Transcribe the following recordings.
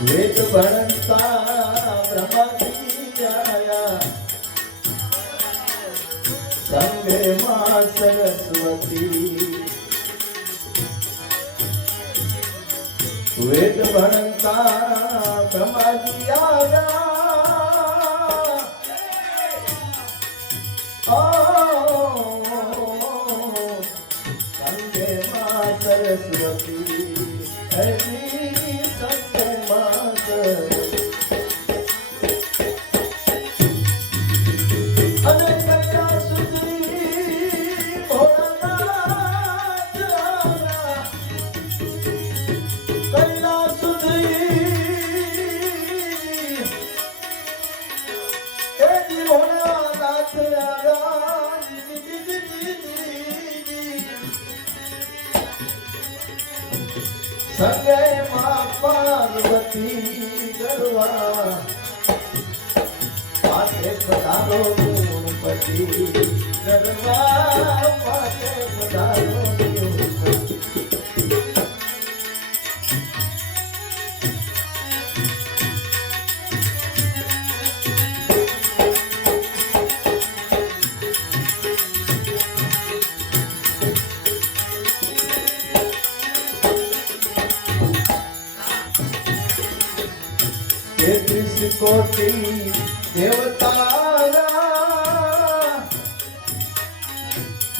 વેદ ભણતા સંગે માં સરસ્વતી. વેદ ભણતા બ્રહ્માજી આયા પધારો ગુણપતિ તેત્રીસ કોટી દેવતારા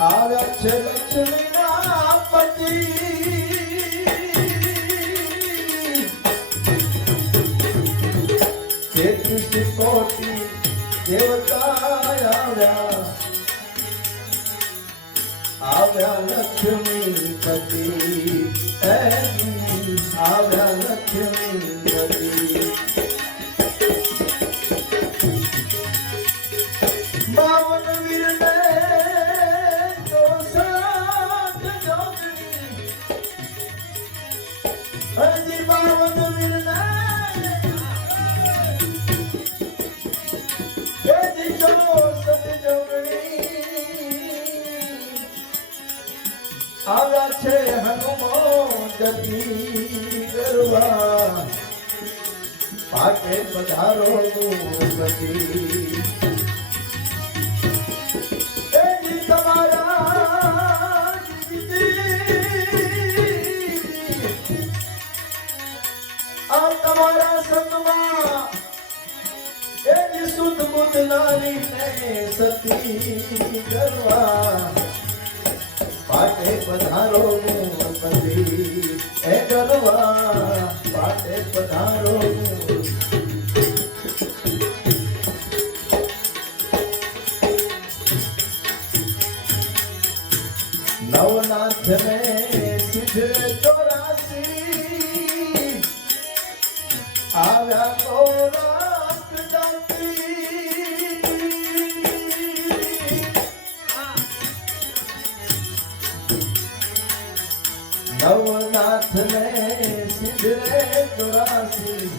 આવ્યા છે લક્ષ્મીના પતિ. તેત્રીસ કોટી દેવતા આવ્યા આવ્યા લક્ષ્મી પતિ આવ્યા લક્ષ્મી પતિ છે હનુમાન જતી ગરવા પાટે પધારો એજી તમારા સંગમાં. એજી શુદ્ધ બુદ્ધ નારીને સતી કરવા પધારો મૂર્તિ એ ગરવા પાટે પધારો. નવનાથ આવ્યા કોરાટ જાતિ નવનાથ ને સિદ્ધ ચોરાસી.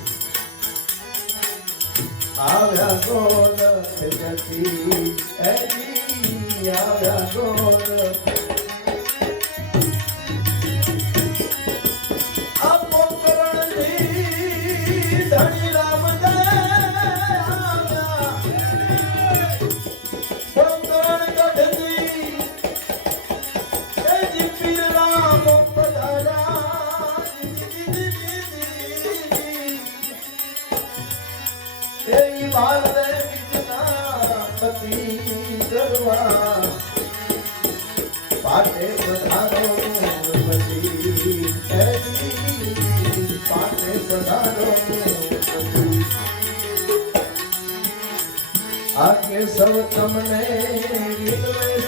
આવ્યા ગોરખ જતી આવ્યા ગોરખ એ વાલે વિજના પતિ કરવા પાટે પધારો સૌ તમને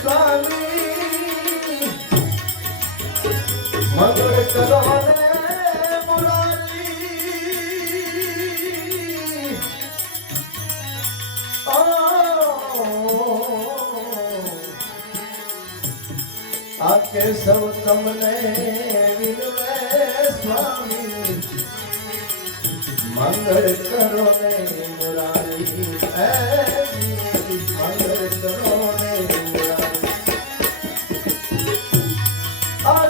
સ્વામી. મગર કરો સૌ તમને વિનવે સ્વામી. મંગળ કરો ને મુરારી મંગળ કરો ને આ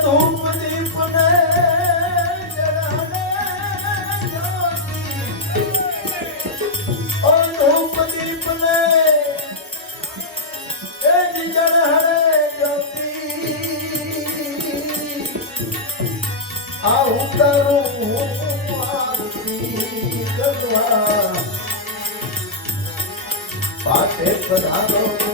પાટે પધારો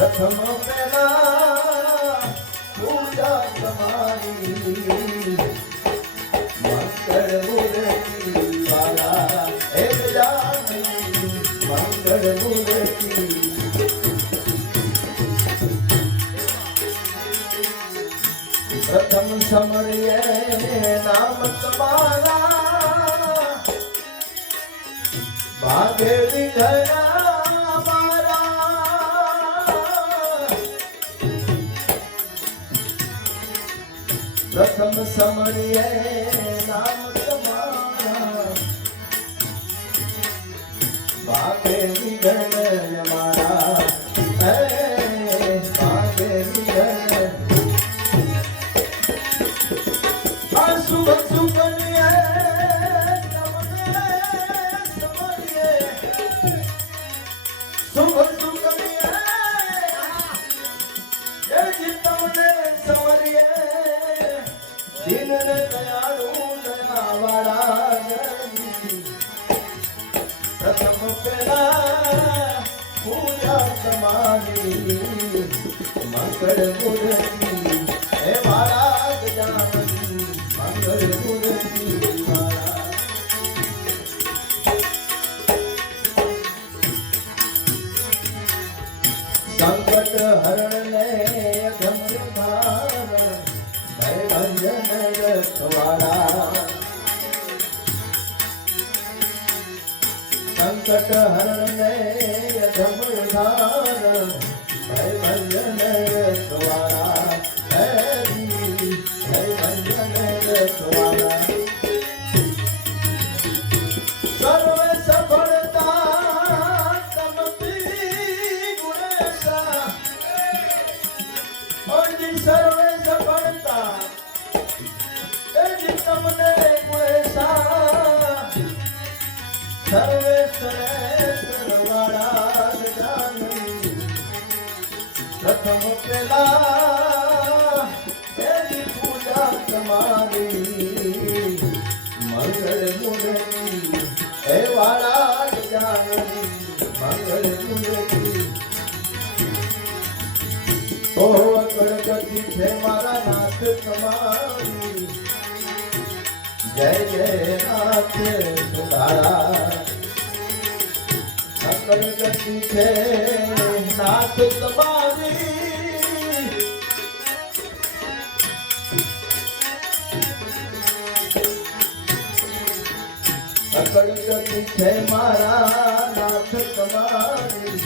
પ્રથમ પેલા પૂજા તમારી મંગળ મૂર્તિ વાલા હે ગજાનંદ મંગળ નામ તમારા ભાગે વિઘના પ્રથમ સમરીએ નામ ભાગે વિઘન મારા મંગળ મૂર્તિ હે મારા ગજાનન મંગળ મૂર્તિ મારા સંકટ હરણ સંકટ ધમ ને અધમધાર ભય ભંજન રખવાળા પ્રથમ પેલા એની પૂજા તમારી મંગળ મૂર્તિ હે વાળા જાની મંગળ મારા નાથ તમારી જય જય નાથ સુધારા સકલ ગતિ છે નાથ તમારી સકલ ગતિ છે મારા નાથ તમારી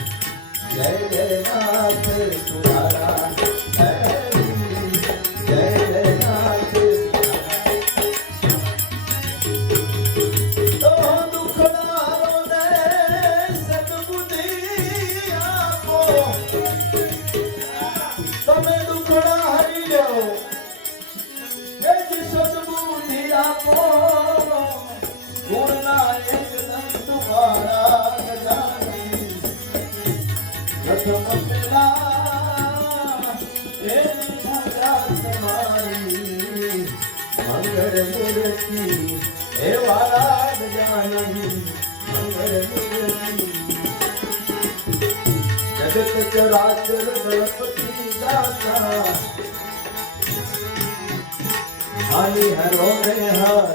જય જય નાથ સુધારા તમે દુખડા હરી લો એ જ સદબુદ્ધિ આપો ગુણના એક દંત વાળા ગજાની પ્રથમ પેલા જગત ચરાચર ગણપતિ દાતા હરો હર રે હર.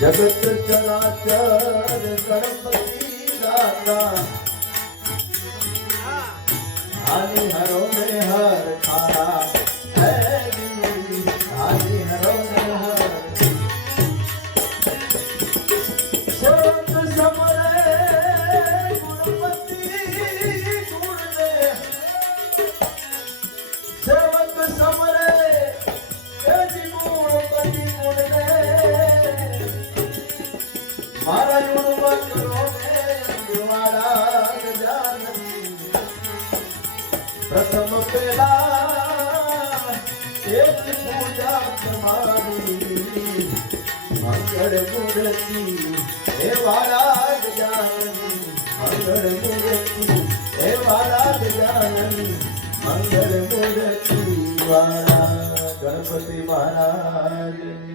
જગત ચરાચર ગણપતિ દાતા. હરો હર મંગળ મૂર્તિ હે વાલા ગજાનન મંગળ મૂર્તિ હે વાલા ગજાનન મંગળ મૂર્તિ વાલા ગણપતિ મહારાજ.